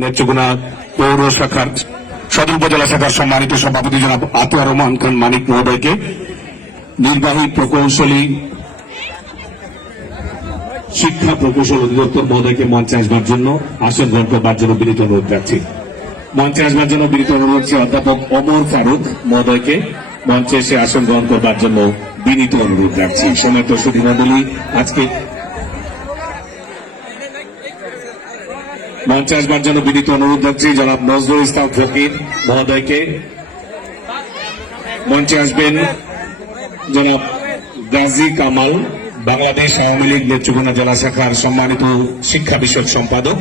নেত্রকোনা পৌর শাখার সদর উপজেলা শাখার সম্মানিত সভাপতি জনাব আতিয়া রহমান খান মানিক মহোদয়কে নির্বাহী প্রকৌশলী শিক্ষা প্রকৌশল অধিদপ্তর মহোদয়কে মঞ্চে আসবার জন্য আসন গ্রহণ করবার জন্য বিনীত অনুরোধ রাখছি। মঞ্চে আসবার জন্য বিনীত অনুরোধ রাখছি অধ্যাপক ওমর ফারুক মহোদয়কে মঞ্চে এসে আসন গ্রহণ করবার জন্য বিনীত অনুরোধ রাখছি। সম্মানিত সুধীমণ্ডলী, আজকে মঞ্চে আসবার জন্য বিনীত অনুরোধ রাখছি জনাব নজরুল ইসলাম ফকির মহোদয়কে। মঞ্চে আসবেন জনাব গাজী কামাল, বাংলাদেশ আওয়ামী লীগ নেত্রকোনা জেলা শাখার সম্মানিত শিক্ষা বিষয়ক সম্পাদক।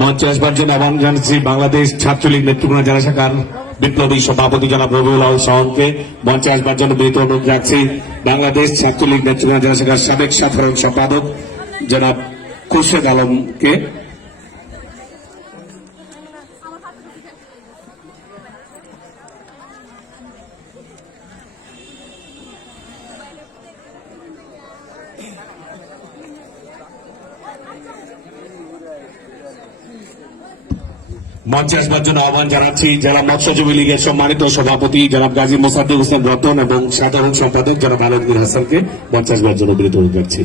মঞ্চে আসবার জন্য আহ্বান জানাচ্ছি বাংলাদেশ ছাত্রলীগ নেত্রকোনা জেলা শাখার বিপ্লবী সভাপতি জনাব রবিউল আউল শাওনকে মঞ্চে আসবার জন্য বিনীত অনুরোধ রাখছি বাংলাদেশ ছাত্রলীগ নেত্রকোনা জেলা শাখার সাবেক সাধারণ সম্পাদক জনাব খুরশেদ আলমকে। মঞ্চে আসবার জন্য আহ্বান জানাচ্ছি জেলা মৎস্যজীবী লীগের সম্মানিত সভাপতি জনাব গাজী মোসাদ্দেক হোসেন রতন এবং সাধারণ সম্পাদক জনাব আলমগীর হাসানকে মঞ্চে আসবার জন্য বিনীত অনুরোধ রাখছি।